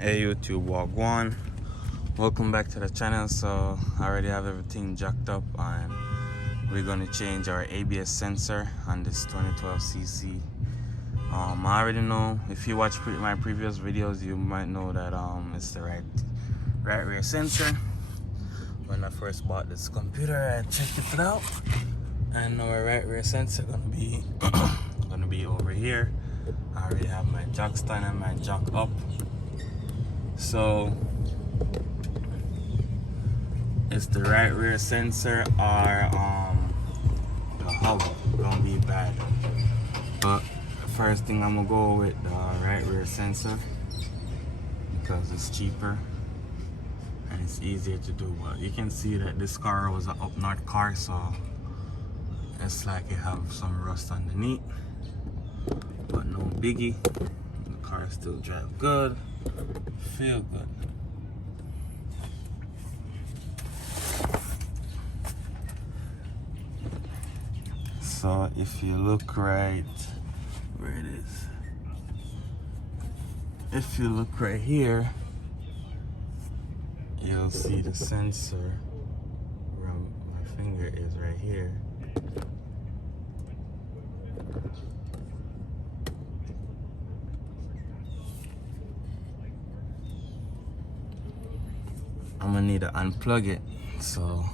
Hey YouTube, Wagwan. Welcome back to the channel. So I already have everything jacked up and we're gonna change our ABS sensor on this 2012cc. I already know, if you watch my previous videos, you might know that it's the right rear sensor. When I first bought this computer, I checked it out, and our right rear sensor gonna be over here. I already have my jack stand and my jack up. So it's the right rear sensor or the hub gonna be bad. But first thing I'm gonna go with the right rear sensor because it's cheaper and it's easier to do. But you can see that this car was an up north car, so it's like it have some rust underneath, but no biggie. The car still drive good, feel good. So if you look right where it is, if you look right here, you'll see the sensor where my finger is right here. I'm gonna need to unplug it, so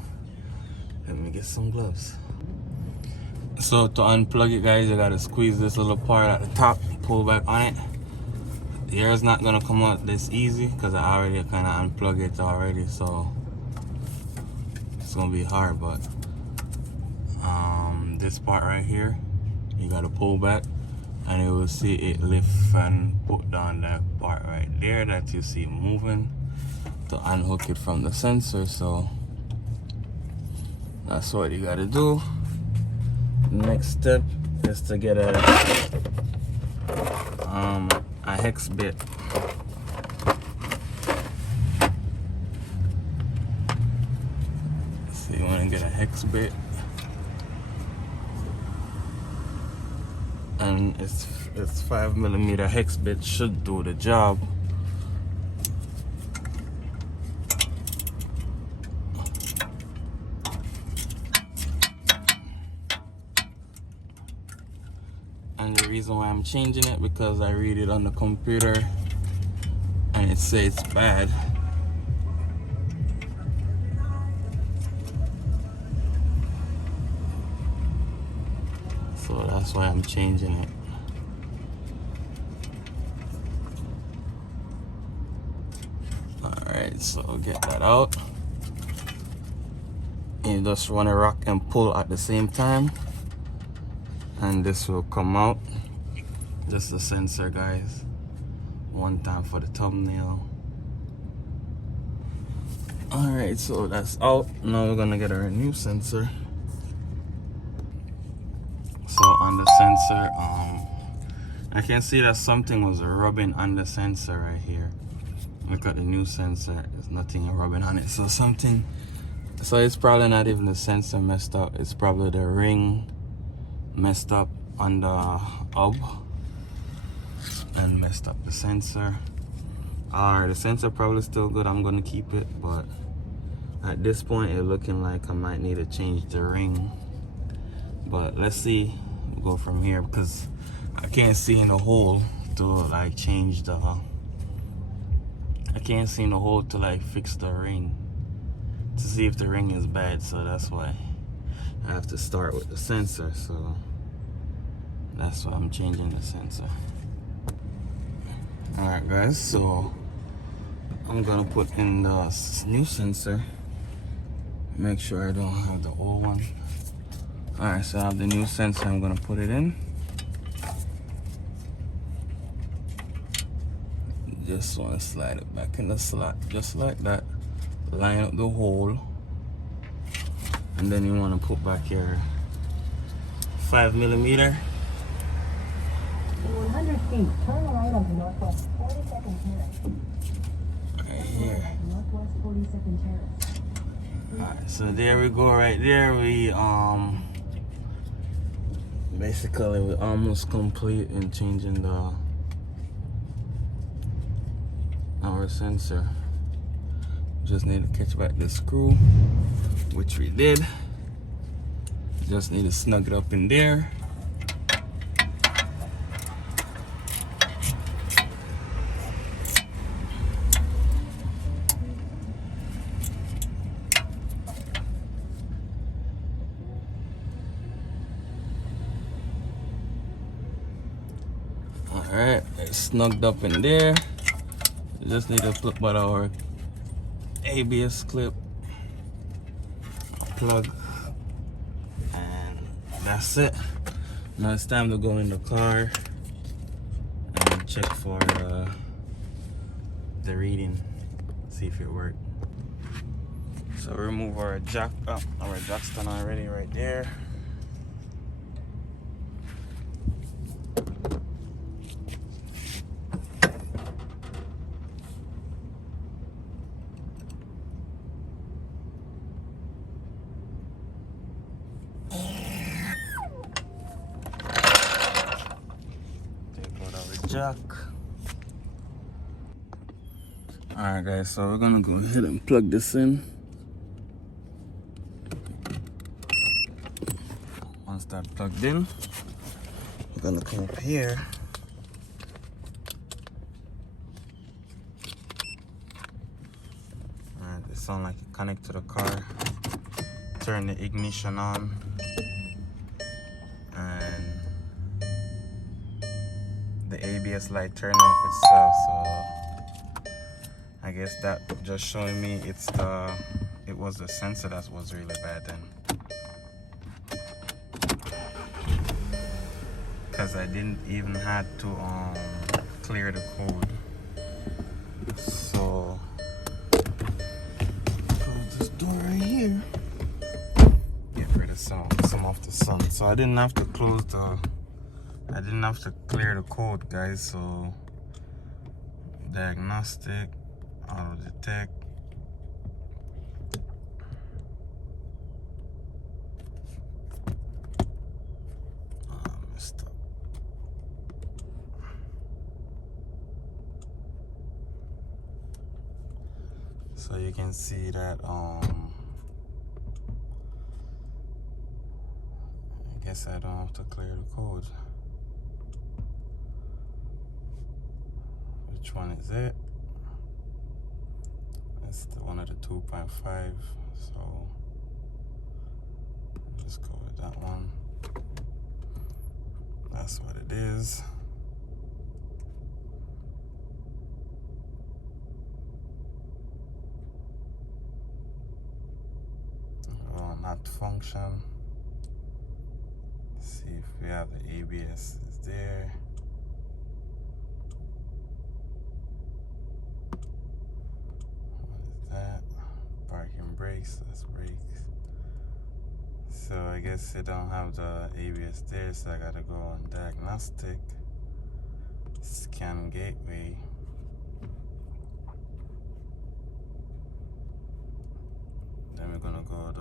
let me get some gloves. So to unplug it, guys, you gotta squeeze this little part at the top, pull back on it. The air is not gonna come out this easy because I already kind of unplugged it already, so it's gonna be hard. But this part right here, you gotta pull back, and you will see it lift and put down that part right there that you see moving to unhook it from the sensor. So that's what you gotta do. Next step is to get a hex bit. So you want to get a hex bit, and it's 5mm hex bit should do the job. And the reason why I'm changing it, because I read it on the computer and it says it's bad. So that's why I'm changing it. Alright, so get that out. You just want to rock and pull at the same time, and this will come out. Just the sensor, guys. One time for the thumbnail. Alright, so that's out. Now we're gonna get our new sensor. So on the sensor, I can see that something was rubbing on the sensor right here. Look at the new sensor, there's nothing rubbing on it. So it's probably not even the sensor messed up, it's probably the ring messed up on the hub and messed up the sensor. The sensor probably still good, I'm gonna keep it, but at this point it's looking like I might need to change the ring. But let's see, we'll go from here because I can't see in the hole to like change the I can't see in the hole to like fix the ring to see if the ring is bad. So that's why I have to start with the sensor. So that's why I'm changing the sensor. Alright guys, so I'm gonna put in the new sensor. Make sure I don't have the old one. Alright, so I have the new sensor, I'm gonna put it in. Just wanna slide it back in the slot, just like that. Line up the hole. And then you wanna put back your 5mm. 100 feet, turn right onto Northwest 42nd Terrace. Right here. Northwest 42nd Terrace. Alright, so there we go right there. We basically we're almost complete in changing the our sensor. Just need to catch back the screw, which we did. Just need to snug it up in there. Alright, it's snugged up in there. You just need to put about our ABS clip, plug, and that's it. Now it's time to go in the car and check for the reading, see if it worked. So remove our jack. Oh, our jack's done already right there. Jack. Alright guys, so we're gonna go ahead and plug this in. Once that's plugged in, we're gonna come up here. Alright, it sounds like it connects to the car. Turn the ignition on. And the ABS light turned off itself, so I guess that just showing me it was the sensor that was really bad then, because I didn't even had to clear the code. So close this door right here, get rid of some of the sun. So I didn't have to clear the code, guys. So diagnostic, auto detect. Messed up. So you can see that I guess I don't have to clear the code. Which one is it? It's the one of the 2.5, so let's go with that one. That's what it is. Not function. Let's see if we have the ABS is there. Parking brakes, that's brakes. So I guess it don't have the ABS there, so I gotta go on diagnostic, scan gateway. Then we're gonna go to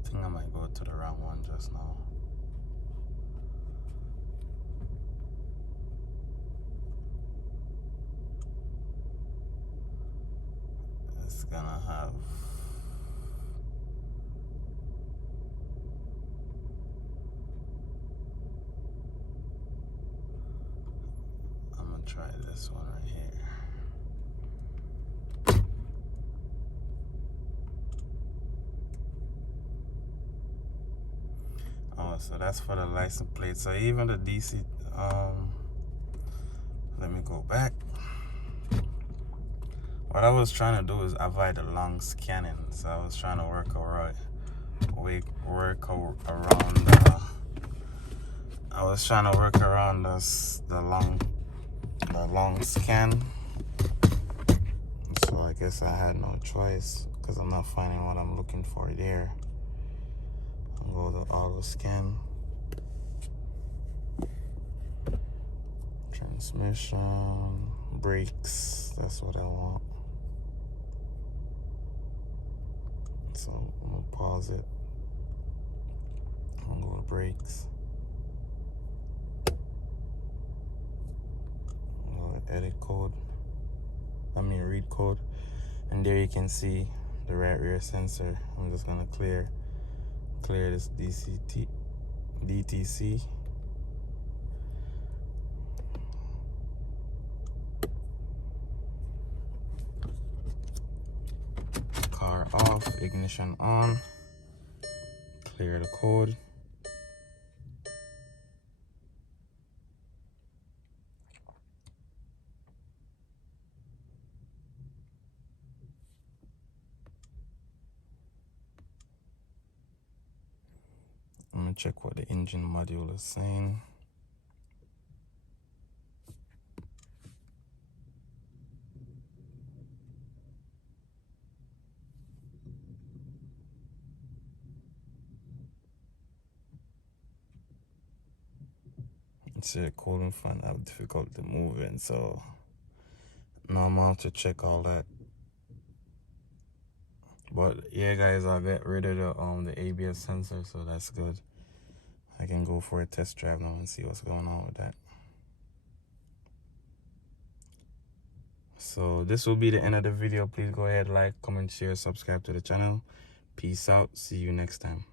I think I might go to the wrong one just now. It's gonna have I'm gonna try this one right here. Oh, so that's for the license plate. So even the DC let me go back. What I was trying to do is avoid the long scanning, so I was trying to work around the long scan. So I guess I had no choice because I'm not finding what I'm looking for there. I'll go to auto scan. Transmission, brakes, that's what I want. So I'm gonna pause it. brakes. Edit code. Read code. And there you can see the right rear sensor. I'm just gonna clear this DTC. Car off, ignition on. Clear the code. I'm gonna check what the engine module is saying. It's a cooling fan have difficulty moving, so now I'm gonna have to check all that. But yeah, guys, I'll get rid of the ABS sensor, so that's good. I can go for a test drive now and see what's going on with that. So this will be the end of the video. Please go ahead, like, comment, share, subscribe to the channel. Peace out. See you next time.